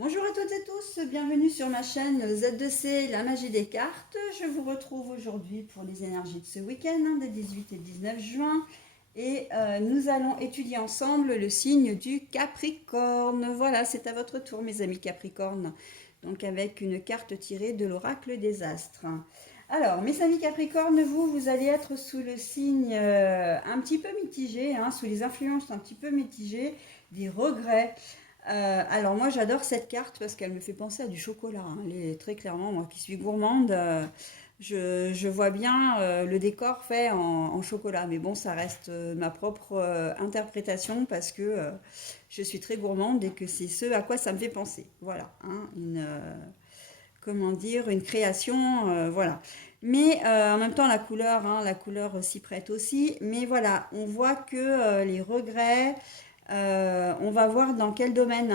Bonjour à toutes et tous, bienvenue sur ma chaîne Z2C, la magie des cartes. Je vous retrouve aujourd'hui pour les énergies de ce week-end, des 18 et 19 juin. Et nous allons étudier ensemble le signe du Capricorne. Voilà, c'est à votre tour mes amis Capricorne. Donc avec une carte tirée de l'oracle des astres. Alors, mes amis Capricorne, vous allez être sous le signe un petit peu mitigé, sous les influences un petit peu mitigées, des regrets. Alors moi j'adore cette carte parce qu'elle me fait penser à du chocolat. Elle est très clairement, moi qui suis gourmande, je vois bien le décor fait en chocolat. Mais bon, ça reste ma propre interprétation parce que je suis très gourmande et que c'est ce à quoi ça me fait penser. Voilà, comment dire, une création, voilà. Mais en même temps la couleur s'y prête aussi. Mais voilà, on voit que les regrets, on va voir dans quel domaine.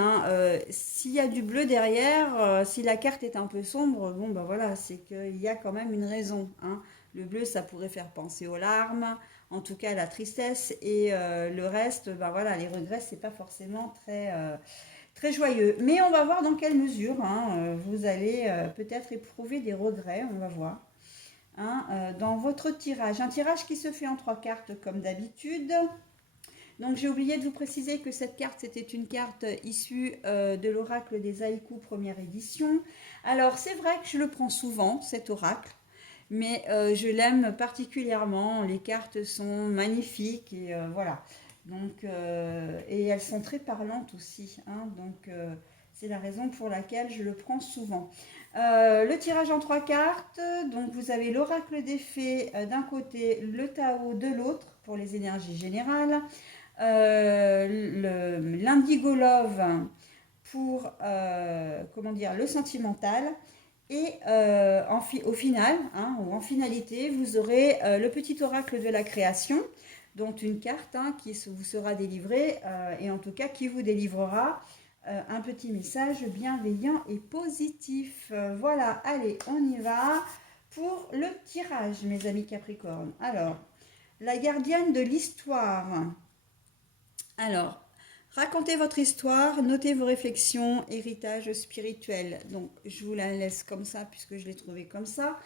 S'il y a du bleu derrière, si la carte est un peu sombre, bon bah voilà, c'est qu'il y a quand même une raison. Le bleu, ça pourrait faire penser aux larmes, en tout cas à la tristesse, et le reste, bah voilà, les regrets, c'est pas forcément très joyeux. Mais on va voir dans quelle mesure vous allez peut-être éprouver des regrets, on va voir. Dans votre tirage, un tirage qui se fait en trois cartes comme d'habitude. Donc j'ai oublié de vous préciser que cette carte c'était une carte issue de l'oracle des haïkus première édition. Alors c'est vrai que je le prends souvent cet oracle, mais je l'aime particulièrement. Les cartes sont magnifiques et voilà. Donc et elles sont très parlantes aussi. Donc c'est la raison pour laquelle je le prends souvent. Le tirage en trois cartes. Donc vous avez l'oracle des fées d'un côté, le Tao de l'autre pour les énergies générales, l'indigo love pour comment dire le sentimental et au final ou en finalité vous aurez le petit oracle de la création, dont une carte qui vous sera délivrée et en tout cas qui vous délivrera un petit message bienveillant et positif. Voilà, allez, on y va pour le tirage, mes amis Capricorne. Alors, la gardienne de l'histoire. Alors, racontez votre histoire, notez vos réflexions, héritage spirituel. Donc, je vous la laisse comme ça puisque je l'ai trouvée comme ça.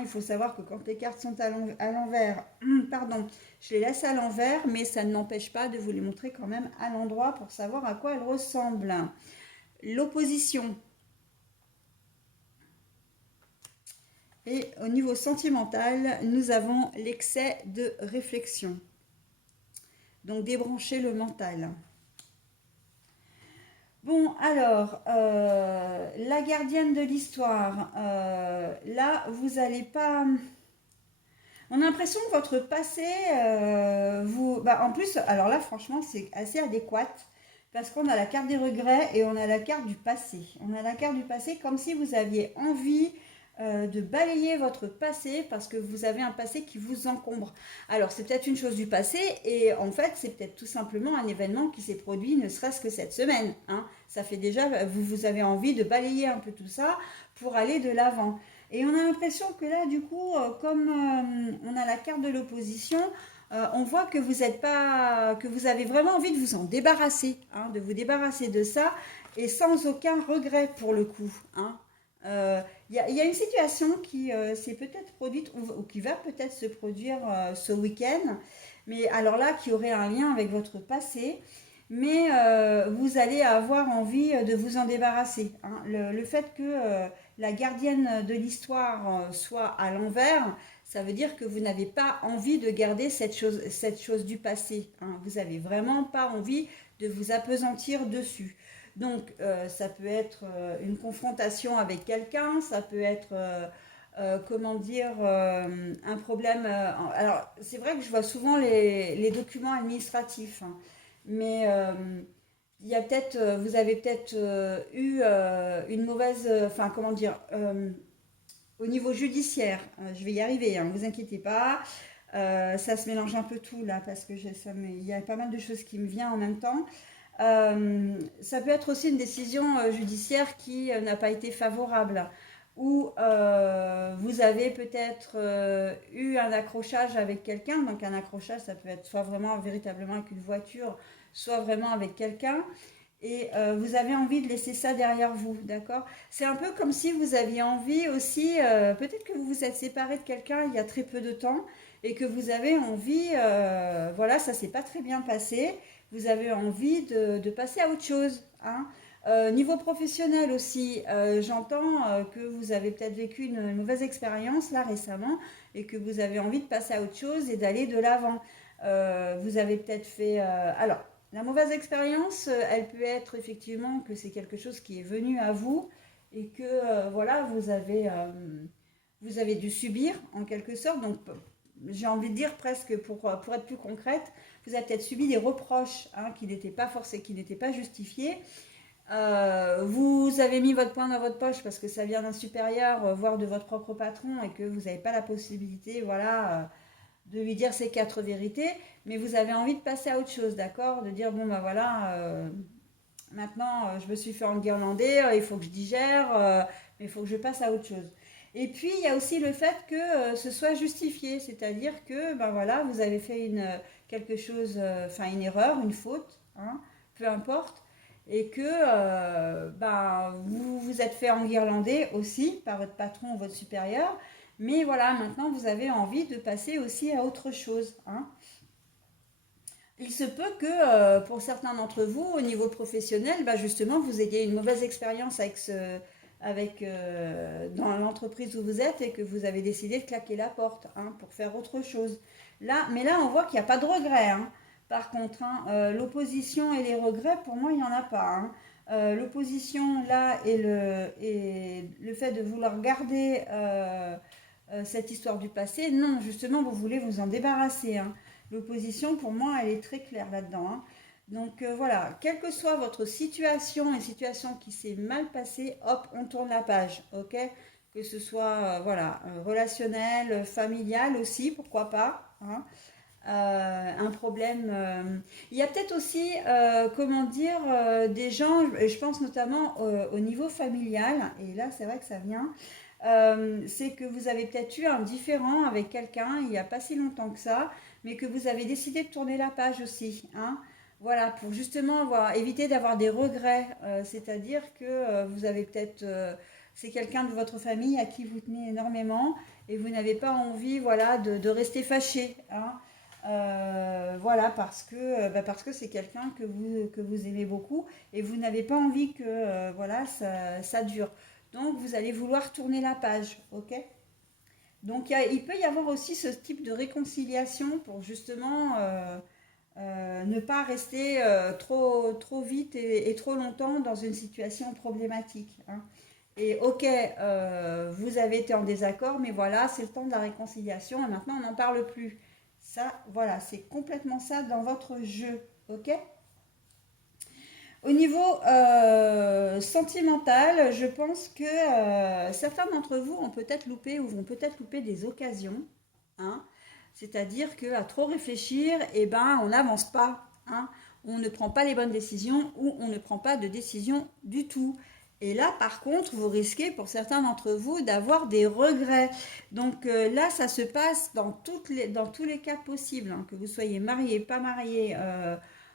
Il faut savoir que quand les cartes sont à l'envers, pardon, je les laisse à l'envers, mais ça ne m'empêche pas de vous les montrer quand même à l'endroit pour savoir à quoi elles ressemblent. L'opposition. Et au niveau sentimental, nous avons l'excès de réflexion. Donc, débrancher le mental. Bon, alors, la gardienne de l'histoire, là, vous n'allez pas... On a l'impression que votre passé, en plus, alors là, franchement, c'est assez adéquat, parce qu'on a la carte des regrets et on a la carte du passé. On a la carte du passé comme si vous aviez envie de balayer votre passé parce que vous avez un passé qui vous encombre. Alors c'est peut-être une chose du passé et en fait c'est peut-être tout simplement un événement qui s'est produit ne serait-ce que cette semaine. Ça fait déjà, vous avez envie de balayer un peu tout ça pour aller de l'avant. Et on a l'impression que là du coup, comme on a la carte de l'opposition, on voit que vous êtes pas, que vous avez vraiment envie de vous en débarrasser, de vous débarrasser de ça et sans aucun regret pour le coup. Il y a une situation qui s'est peut-être produite ou qui va peut-être se produire ce week-end, mais alors là, qui aurait un lien avec votre passé, mais vous allez avoir envie de vous en débarrasser. Le fait que la gardienne de l'histoire soit à l'envers, ça veut dire que vous n'avez pas envie de garder cette chose du passé. Vous n'avez vraiment pas envie de vous appesantir dessus. Donc, ça peut être une confrontation avec quelqu'un, ça peut être, comment dire, un problème. Alors, c'est vrai que je vois souvent les documents administratifs, mais il y a peut-être, vous avez peut-être eu une mauvaise, enfin, comment dire, au niveau judiciaire. Je vais y arriver, ne vous inquiétez pas. Ça se mélange un peu tout là, parce que il y a pas mal de choses qui me viennent en même temps. Ça peut être aussi une décision judiciaire qui n'a pas été favorable, ou vous avez peut-être eu un accrochage avec quelqu'un. Donc un accrochage, ça peut être soit vraiment véritablement avec une voiture, soit vraiment avec quelqu'un. et vous avez envie de laisser ça derrière vous, d'accord? C'est un peu comme si vous aviez envie aussi, peut-être que vous vous êtes séparé de quelqu'un il y a très peu de temps et que vous avez envie, voilà, ça s'est pas très bien passé, vous avez envie de passer à autre chose, hein. Niveau professionnel aussi, j'entends que vous avez peut-être vécu une mauvaise expérience là récemment et que vous avez envie de passer à autre chose et d'aller de l'avant. Vous avez peut-être fait... alors, la mauvaise expérience, elle peut être effectivement que c'est quelque chose qui est venu à vous et que voilà, vous avez dû subir en quelque sorte. Donc, j'ai envie de dire presque pour être plus concrète, vous avez peut-être subi des reproches hein, qui n'étaient pas forcés, qui n'étaient pas justifiés. Vous avez mis votre poing dans votre poche parce que ça vient d'un supérieur, voire de votre propre patron, et que vous n'avez pas la possibilité, voilà, de lui dire ces quatre vérités, mais vous avez envie de passer à autre chose, d'accord? De dire, bon, ben voilà, maintenant, je me suis fait enguirlander, il faut que je digère, mais il faut que je passe à autre chose. Et puis, il y a aussi le fait que ce soit justifié, c'est-à-dire que, ben voilà, vous avez fait quelque chose, enfin une erreur, une faute, hein, peu importe, et que ben, vous vous êtes fait enguirlander aussi par votre patron ou votre supérieur, mais voilà, maintenant vous avez envie de passer aussi à autre chose, hein. Il se peut que pour certains d'entre vous, au niveau professionnel, bah justement, vous ayez une mauvaise expérience dans l'entreprise où vous êtes et que vous avez décidé de claquer la porte hein, pour faire autre chose. Là, mais là, on voit qu'il n'y a pas de regret, hein. Par contre, hein, l'opposition et les regrets, pour moi, il n'y en a pas, hein. L'opposition, là, et le fait de vouloir garder cette histoire du passé, non, justement, vous voulez vous en débarrasser, hein. L'opposition, pour moi, elle est très claire là-dedans, hein. Donc voilà, quelle que soit votre situation, une situation qui s'est mal passée, hop, on tourne la page, ok? Que ce soit voilà, relationnel, familial aussi, pourquoi pas, hein? Un problème. Il y a peut-être aussi, comment dire, des gens, je pense notamment au niveau familial, et là c'est vrai que ça vient, c'est que vous avez peut-être eu un différend avec quelqu'un il n'y a pas si longtemps que ça, mais que vous avez décidé de tourner la page aussi, hein. Voilà, pour justement éviter d'avoir des regrets, c'est-à-dire que vous avez peut-être, c'est quelqu'un de votre famille à qui vous tenez énormément et vous n'avez pas envie, voilà, de rester fâché, hein. Voilà, parce que c'est quelqu'un que vous aimez beaucoup et vous n'avez pas envie que voilà, ça dure. Donc, vous allez vouloir tourner la page, ok? Donc, il peut y avoir aussi ce type de réconciliation pour justement ne pas rester trop vite et trop longtemps dans une situation problématique, hein. Et ok, vous avez été en désaccord, mais voilà, c'est le temps de la réconciliation et maintenant on n'en parle plus. Ça, voilà, c'est complètement ça dans votre jeu, ok? Au niveau sentimental, je pense que certains d'entre vous ont peut-être loupé ou vont peut-être louper des occasions, hein. C'est-à-dire qu'à trop réfléchir, eh ben, on n'avance pas, hein. On ne prend pas les bonnes décisions ou on ne prend pas de décision du tout. Et là, par contre, vous risquez pour certains d'entre vous d'avoir des regrets. Donc là, ça se passe dans tous les cas possibles, hein, que vous soyez marié, pas marié,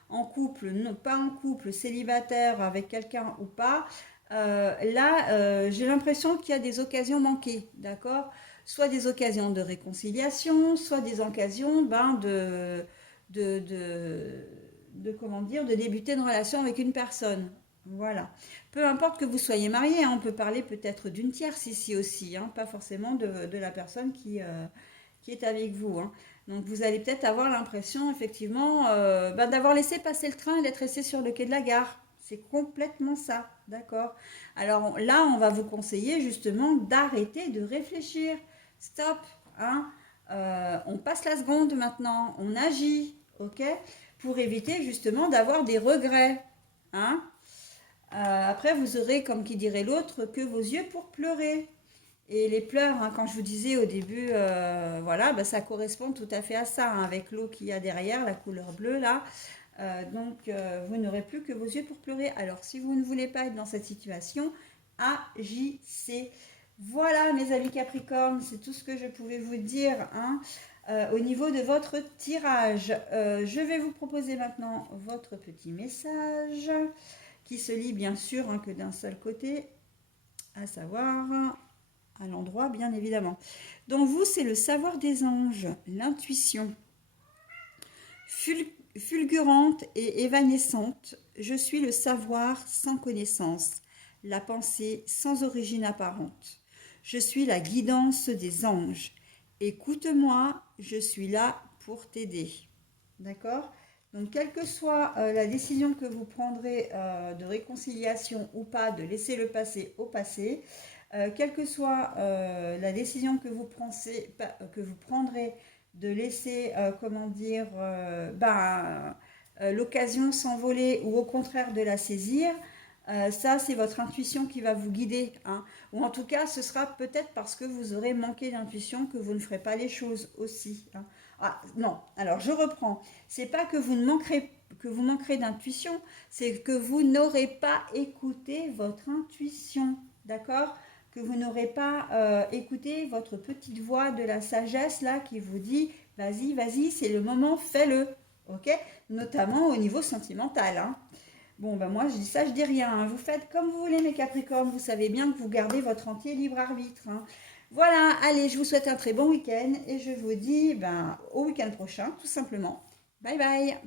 en couple, non, pas en couple, célibataire avec quelqu'un ou pas, là, j'ai l'impression qu'il y a des occasions manquées, d'accord? Soit des occasions de réconciliation, soit des occasions ben, de, de, comment dire, de débuter une relation avec une personne. Voilà. Peu importe que vous soyez marié, hein, on peut parler peut-être d'une tierce ici aussi, hein, pas forcément de la personne qui est avec vous, hein. Donc vous allez peut-être avoir l'impression effectivement bah, d'avoir laissé passer le train et d'être resté sur le quai de la gare. C'est complètement ça, d'accord? Alors là, on va vous conseiller justement d'arrêter de réfléchir. Stop, hein? On passe la seconde maintenant, on agit, ok? Pour éviter justement d'avoir des regrets, hein? Après, vous aurez, comme qui dirait l'autre, que vos yeux pour pleurer. Et les pleurs, hein, quand je vous disais au début, voilà, bah, ça correspond tout à fait à ça, hein, avec l'eau qu'il y a derrière, la couleur bleue là. Donc, vous n'aurez plus que vos yeux pour pleurer. Alors, si vous ne voulez pas être dans cette situation, agissez. Voilà, mes amis Capricorne, c'est tout ce que je pouvais vous dire, hein, au niveau de votre tirage. Je vais vous proposer maintenant votre petit message qui se lit bien sûr hein, que d'un seul côté, à savoir à l'endroit bien évidemment. Donc vous, c'est le savoir des anges, l'intuition. Fulgurante et évanescente, je suis le savoir sans connaissance, la pensée sans origine apparente. Je suis la guidance des anges. Écoute-moi, je suis là pour t'aider. D'accord? Donc, quelle que soit la décision que vous prendrez de réconciliation ou pas, de laisser le passé au passé, quelle que soit la décision que vous prendrez de laisser, comment dire, l'occasion s'envoler ou au contraire de la saisir, ça c'est votre intuition qui va vous guider. Hein. Ou en tout cas, ce sera peut-être parce que vous aurez manqué d'intuition que vous ne ferez pas les choses aussi. Hein. Ah non, alors je reprends. C'est pas que vous manquerez d'intuition, c'est que vous n'aurez pas écouté votre intuition. D'accord? Que vous n'aurez pas écouté votre petite voix de la sagesse là qui vous dit vas-y, vas-y, c'est le moment, fais-le. Ok? Notamment au niveau sentimental. Hein. Bon, ben moi je dis ça, je dis rien. Hein. Vous faites comme vous voulez mes Capricornes. Vous savez bien que vous gardez votre entier libre arbitre. Hein. Voilà, allez, je vous souhaite un très bon week-end et je vous dis au week-end prochain, tout simplement. Bye bye.